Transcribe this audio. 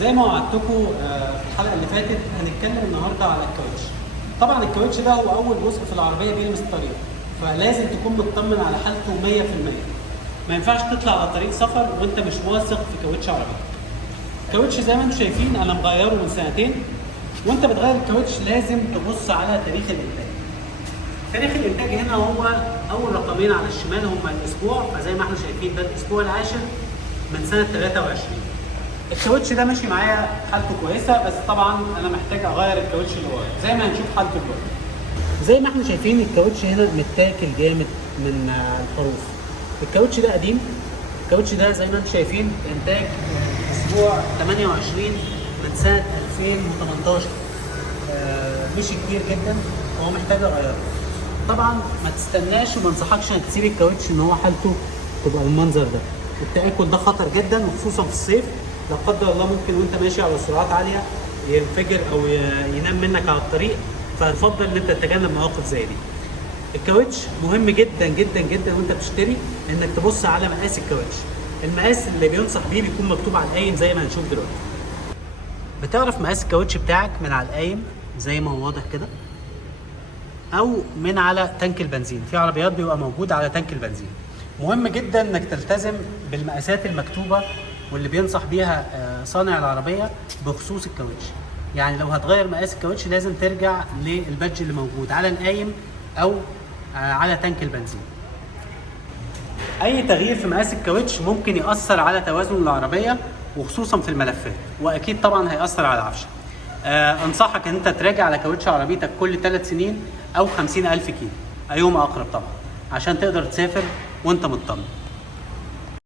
زي ما وعدتكم في الحلقه اللي فاتت هنتكلم النهارده على الكاوتش. طبعا الكاوتش ده هو اول جزء في العربيه بيلمس الطريق، فلازم تكون مطمن على حالته 100%. ما ينفعش تطلع على طريق سفر وانت مش واثق في كاوتش عربيه. الكاوتش زي ما انتم شايفين انا مغيره من سنتين، وانت بتغير الكاوتش لازم تبص على تاريخ الانتاج. تاريخ الانتاج هنا هو اول رقمين على الشمال هما الاسبوع، فزي ما احنا شايفين ده الاسبوع العاشر من سنه 23. الكاوتش ده ماشي معايا حالته كويسه، بس طبعا انا محتاج اغير الكاوتش اللي ورا زي ما هنشوف حالته دلوقتي. زي ما احنا شايفين الكاوتش هنا متاكل جامد من الحروف. الكاوتش ده قديم. الكاوتش ده زي ما انتم شايفين انتاج اسبوع 28 من سنه 2018. مشي كتير جدا وهو محتاج اغيره. طبعا ما تستناش وما انصحكش انك تسيب الكاوتش ان هو حالته تبقى بالمنظر ده. التآكل ده خطر جدا وخصوصا في الصيف. لا قدر الله ممكن وانت ماشي على سرعات عاليه ينفجر او ينام منك على الطريق، فيفضل ان انت تتجنب مواقف زي دي. الكاوتش مهم جدا جدا جدا وانت بتشتري انك تبص على مقاس الكاوتش. المقاس اللي بينصح بيه بيكون مكتوب على القايم زي ما هنشوف دلوقتي. بتعرف مقاس الكاوتش بتاعك من على القايم زي ما هو واضح كده، او من على تانك البنزين. في عربيات بيبقى موجود على تانك البنزين. مهم جدا انك تلتزم بالمقاسات المكتوبه واللي بينصح بيها صانع العربيه بخصوص الكاوتش. يعني لو هتغير مقاس الكاوتش لازم ترجع للبادج اللي موجود على القايم او على تانك البنزين. اي تغيير في مقاس الكاوتش ممكن ياثر على توازن العربيه وخصوصا في الملفات، واكيد طبعا هياثر على العفشه. انصحك ان انت تراجع على كاوتش عربيتك كل 3 سنين او 50,000 كيلو، ايهما اقرب طبعا، عشان تقدر تسافر وانت مطمن.